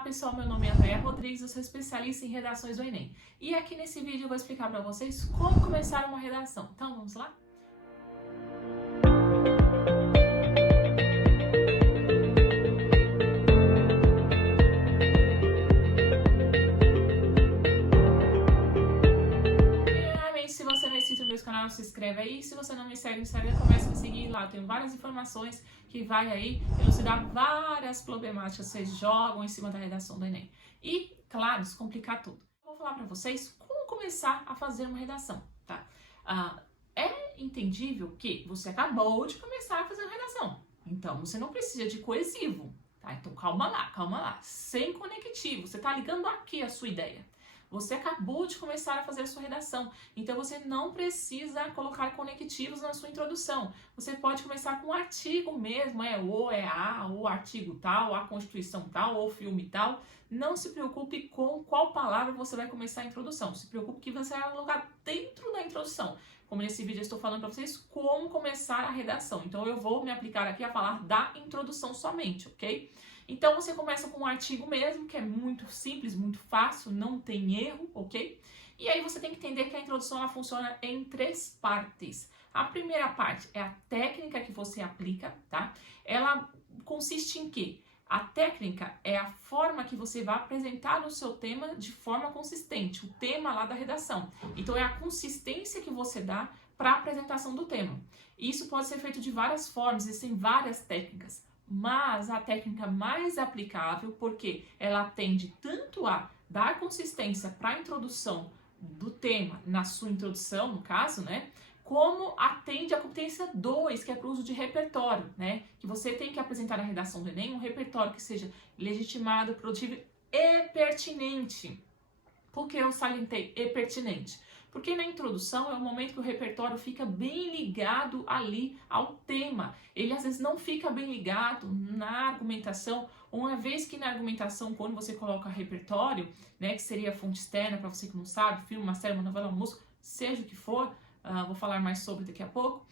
Olá pessoal, meu nome é Andréa Rodrigues, eu sou especialista em redações do Enem. E aqui nesse vídeo eu vou explicar para vocês como começar uma redação. Então vamos lá? Primeiramente, se você não é inscrito no meu canal, se inscreve aí. Se você não me segue no Instagram, comece a me seguir lá. Eu tenho várias informações que vai aí elucidar várias problemáticas que vocês jogam em cima da redação do Enem. E, claro, descomplicar tudo. Vou falar para vocês como começar a fazer uma redação, tá? É entendível que você acabou de começar a fazer uma redação. Então, você não precisa de coesivo, tá? Então, calma lá. Sem conectivo. Você tá ligando aqui a sua ideia. Você acabou de começar a fazer a sua redação, então você não precisa colocar conectivos na sua introdução. Você pode começar com um artigo mesmo, ou artigo tal, a Constituição tal, ou filme tal. Não se preocupe com qual palavra você vai começar a introdução. Se preocupe que você vai colocar dentro da introdução. Como nesse vídeo eu estou falando para vocês como começar a redação. Então eu vou me aplicar aqui a falar da introdução somente, ok? Então você começa com um artigo mesmo, que é muito simples, muito fácil, não tem erro, ok? E aí você tem que entender que a introdução ela funciona em 3 partes. A primeira parte é a técnica que você aplica, tá? Ela consiste em quê? A técnica é a forma que você vai apresentar o seu tema de forma consistente, o tema lá da redação. Então é a consistência que você dá para a apresentação do tema. Isso pode ser feito de várias formas, existem várias técnicas. Mas a técnica mais aplicável, porque ela atende tanto a dar consistência para a introdução do tema, na sua introdução, no caso, né? Como atende a competência 2, que é para o uso de repertório, né? Que você tem que apresentar na redação do Enem um repertório que seja legitimado, produtivo e pertinente. Por que eu salientei e pertinente? Porque na introdução é o momento que o repertório fica bem ligado ali ao tema. Ele às vezes não fica bem ligado na argumentação, uma vez que na argumentação, quando você coloca repertório, né, que seria a fonte externa, para você que não sabe, filme, uma série, uma novela, uma música, seja o que for, vou falar mais sobre daqui a pouco.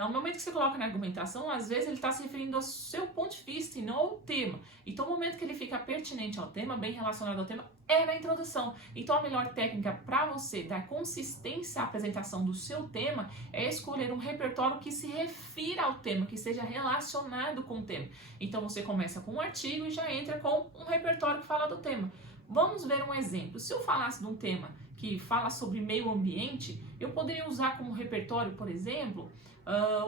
Ao momento que você coloca na argumentação, às vezes ele está se referindo ao seu ponto de vista e não ao tema. Então, o momento que ele fica pertinente ao tema, bem relacionado ao tema, é na introdução. Então, a melhor técnica para você dar consistência à apresentação do seu tema é escolher um repertório que se refira ao tema, que seja relacionado com o tema. Então, você começa com um artigo e já entra com um repertório que fala do tema. Vamos ver um exemplo. Se eu falasse de um tema que fala sobre meio ambiente, eu poderia usar como repertório, por exemplo,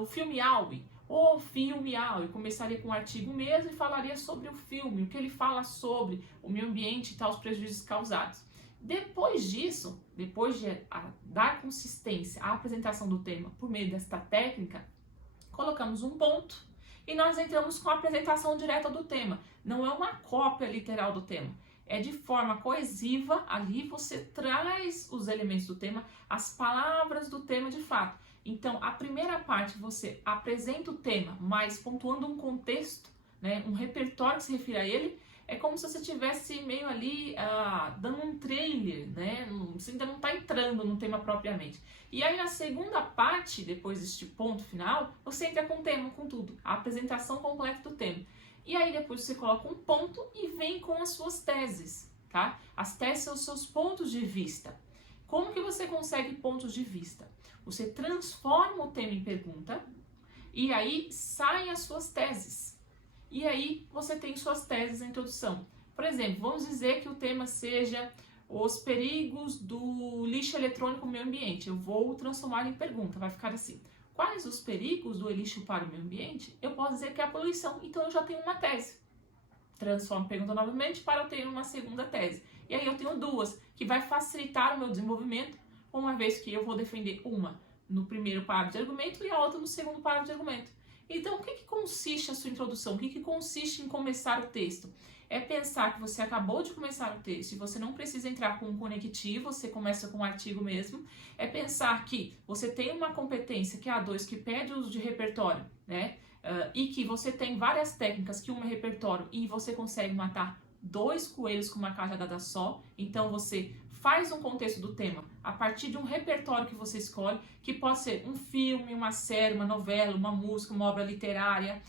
o filme Aui, ou filme Aui. Começaria com um artigo mesmo e falaria sobre o filme, o que ele fala sobre o meio ambiente e tal, os prejuízos causados. Depois disso, depois de dar consistência à apresentação do tema por meio desta técnica, colocamos um ponto e nós entramos com a apresentação direta do tema. Não é uma cópia literal do tema. É de forma coesiva, ali você traz os elementos do tema, as palavras do tema de fato. Então, a primeira parte você apresenta o tema, mas pontuando um contexto, né, um repertório que se refere a ele, é como se você estivesse meio ali dando um trailer, né? Você ainda não está entrando no tema propriamente. E aí na segunda parte, depois deste ponto final, você entra com o tema, com tudo, a apresentação completa do tema. E aí depois você coloca um ponto e vem com as suas teses, tá? As teses são os seus pontos de vista. Como que você consegue pontos de vista? Você transforma o tema em pergunta e aí saem as suas teses. E aí você tem suas teses na introdução. Por exemplo, vamos dizer que o tema seja os perigos do lixo eletrônico no meio ambiente. Eu vou transformar em pergunta, vai ficar assim. Quais os perigos do lixo para o meio ambiente? Eu posso dizer que é a poluição, então eu já tenho uma tese. Transformo pergunta novamente para eu ter uma segunda tese. E aí eu tenho duas, que vai facilitar o meu desenvolvimento, uma vez que eu vou defender uma no primeiro parágrafo de argumento e a outra no segundo parágrafo de argumento. Então, o que consiste a sua introdução? O que consiste em começar o texto? É pensar que você acabou de começar o texto e você não precisa entrar com um conectivo, você começa com um artigo mesmo. É pensar que você tem uma competência, que é a A2, que pede o uso de repertório, né? E que você tem várias técnicas, que uma é repertório, e você consegue matar 2 coelhos com uma cajadada só. Então, você faz um contexto do tema a partir de um repertório que você escolhe, que pode ser um filme, uma série, uma novela, uma música, uma obra literária,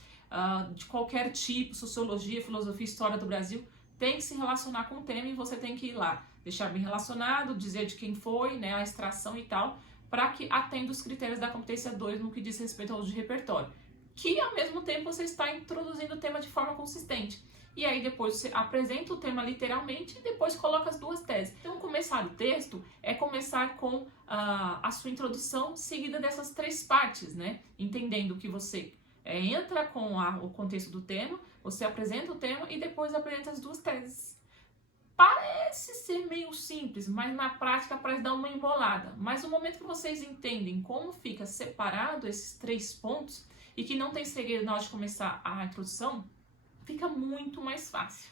de qualquer tipo, sociologia, filosofia, história do Brasil, tem que se relacionar com o tema e você tem que ir lá, deixar bem relacionado, dizer de quem foi, né, a extração e tal, para que atenda os critérios da competência 2 no que diz respeito ao uso de repertório. Que ao mesmo tempo você está introduzindo o tema de forma consistente. E aí depois você apresenta o tema literalmente e depois coloca as duas teses. Então começar o texto é começar com a sua introdução seguida dessas 3 partes, né? Entendendo que você entra com o contexto do tema, você apresenta o tema e depois apresenta as 2 teses. Parece ser meio simples, mas na prática parece dar uma embolada. Mas no momento que vocês entendem como fica separado esses 3 pontos e que não tem segredo na hora de começar a introdução, fica muito mais fácil.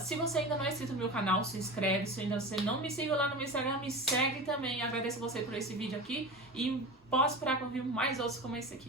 Se você ainda não é inscrito no meu canal, se inscreve. Se ainda você não me seguiu lá no meu Instagram, me segue também. Agradeço você por esse vídeo aqui e posso esperar para ouvir mais outros como esse aqui.